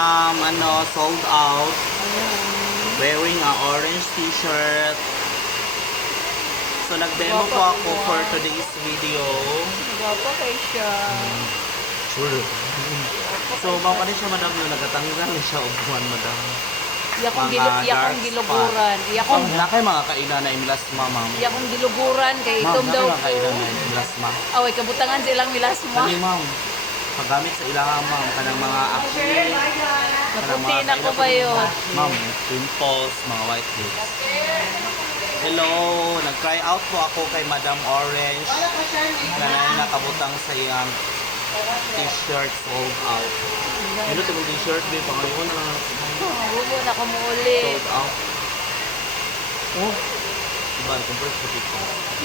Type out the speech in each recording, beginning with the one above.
Um, ano, sold out. Wearing a orange t-shirt. So, nag-demo po ako for today's video. Gwapo kay siya. Sure. So, pa rin siya, madam, no, nagatanggal na siya upuan, madam. Iya kong Mga gilu iya dark kong giluguran. Iya kong Ang nakay mga kainan na imlas ma, ma'am. iya kong giluguran kay Ma'am, itom daw nakay mga kainan na imlas ma. Away kabutangan sa ilang milas mo. Kani, ma'am. Paggamit sa ilang ma'am, kanang mga Maputi na ko ba yun? Ma'am, pimples, mga white heads. Hello, nag-try out po ako kay Madam Orange na nakabutang sa iyang t-shirt sold out. Ano ito t-shirt, babe? Pangaliwan na lang ako. Bubo na ko muli. Sold out. Oh, diba, compress ko dito.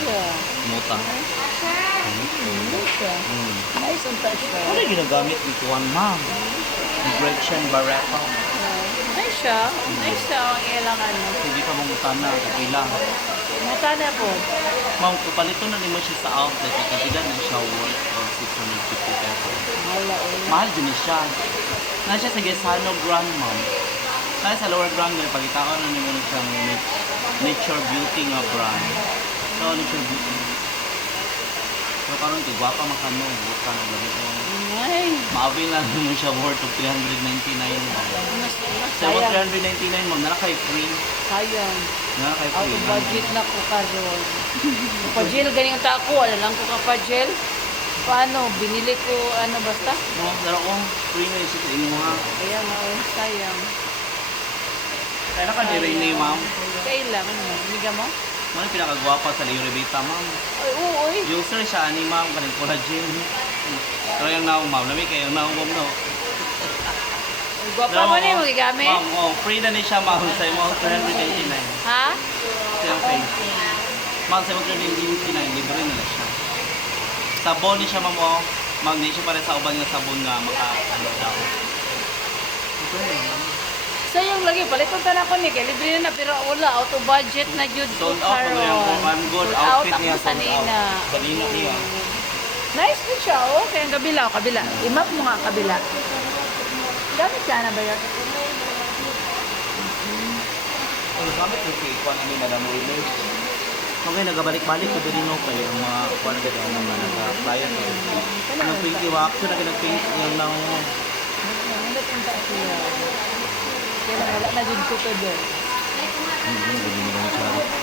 Yeah. Muta. Siya. Hmm. Nice ang touch siya. Ano yung ginagamit ni Tuan, ma'am? Gretchen Barreto. Nice siya. Nice siya ang ilang ano. Hindi ka mangutan na, okay lang. Magkana po? Ma'am, kupalito na mo siya sa outlet, ikatida na siya worth of 650 pesos. Eh. Mahal din na siya. Na siya sa Gesano Grand, ma'am. Kaya sa lower ground ngayon, pagkitaon na nyo siyang nat- nature beauty nga brand. So, nature beauty. So, karon kay gwapa makano, buka na gamit mo. Nice. Maabil na mo siya worth of 399 ma'am. Mas, mas Sa so, sayang. 399 ma'am, nala kay free. Sayang. Nala kay Out free. of budget na ko karon. Kapajel, ganing ta ako. Wala lang ko kapajel. Paano? Binili ko ano basta? No, pero kung free na sa inyo mga. Kaya nga, oh, sayang. Kaya naka ni Rene, ma'am. Kailangan mo. Miga mo? Ano yung pinakagwapa sa Leo Revita, ma'am? Ay, oo, oy. User siya ni ma'am, kanil collagen. Pero yung naong ma'am, lamig kayo naong ma'am, no? Gwapa mo na yung magigamit. Ma'am, oh, free na ni siya, ma'am, sa mo 399. Ha? Siyang face. Ma'am, sa mo 399, libre na na siya. Sabon ni siya, ma'am, oh. Ma'am, di siya pa rin sa uban nga sabon nga maka, ano daw. Okay, ma'am. Sayang lagi. Palitan ta na ko ni. Libre na pero wala. Out of budget na jud ko Sold out na ma'am. Good Sold out outfit ako niya, sold out. kanina. Kanina niya. Nice din siya, oh. Kaya ang kabila, oh, kabila. I-map mo nga ang kabila. Gamit ka na ba yun? Ang gamit yung kay Kwan Amin na damo ilo. Okay, nagabalik-balik ko din no kay ang mga kwan ka ang mga nag-flyer ko. Nag-paint yung action na nag-paint yung nang Nandot yung taas siya. Kaya lang, wala na dyan ko to doon.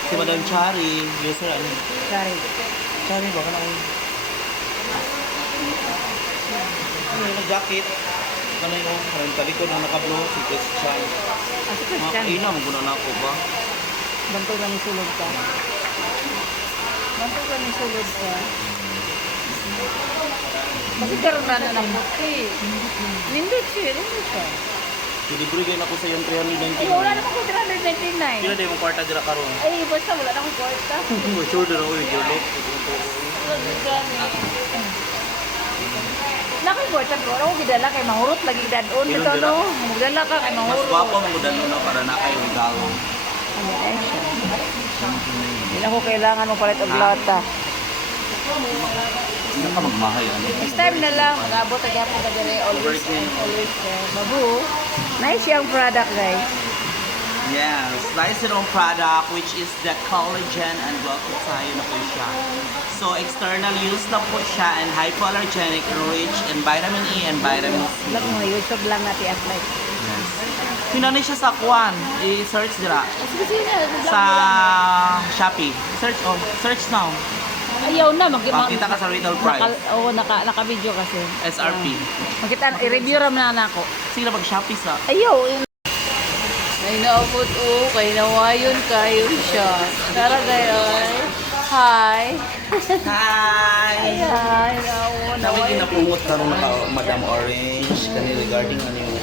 Si Madam Chari, user ano? Sorry. Chari ba ka na uy? Ano yung nag-jacket? Ano yung ang talikod na naka-blue? Si Christian. Ah, si Mga Christian. maguna na ako ba? Bantog lang yung sulod ka. Bantog lang yung sulod ka. Kasi karoon na na ng buti. Nindot siya, nindot siya. Dilibre kayo na ako sa yung 399. Ay, wala naman ko 399. Pila din yung kwarta dira karon? Ay, basta wala na akong kwarta. Sure din ako yung look. Nakay kwarta ko. Ako gidala kay mahurot lagi dadon dito no. Magdala ka kay Mas mahurot. gwapo ang mudan no para na kayo regalo. Ano ay siya? Hindi na ko kailangan mo palit og lata. Hindi ka magmahay ano. Next time na lang, mag-abot yapon ka dere. Always and always. eh. Babu. Nice yung product, guys. Yes, nice own product which is the collagen and glutathione na po siya. So external use na po siya and hypoallergenic rich in vitamin E and vitamin C. Lang mo, YouTube lang natin apply. Yes. Pinanay siya sa Kwan. I-search dira. Sa. Shopee. Search oh, search now. Ayaw na. Mag Makita ka sa retail price. Naka, oo, naka, naka-video kasi. SRP. Makita, i-review ram na na ako. Sige na mag-Shopee sa. Ayaw. May naabot o, kay nawayon kayo siya. Tara gayon. Hi. Hi! Hi. Nawo, Namin nawayon. ginapromote karon naka Madam Orange kani regarding ano yung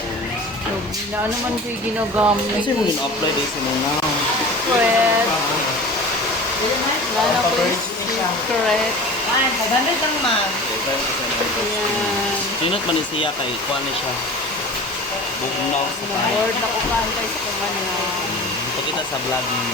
Na ano man ko'y ginagamit. kasi mo gina-apply din sa mga Secret. Na ko yung secret. Yan. Sinot man ni siya kay kuan ni siya. Bugnaw sa kanya. Lord, nakukaantay sa kumanya. Ito kita sa vlog ni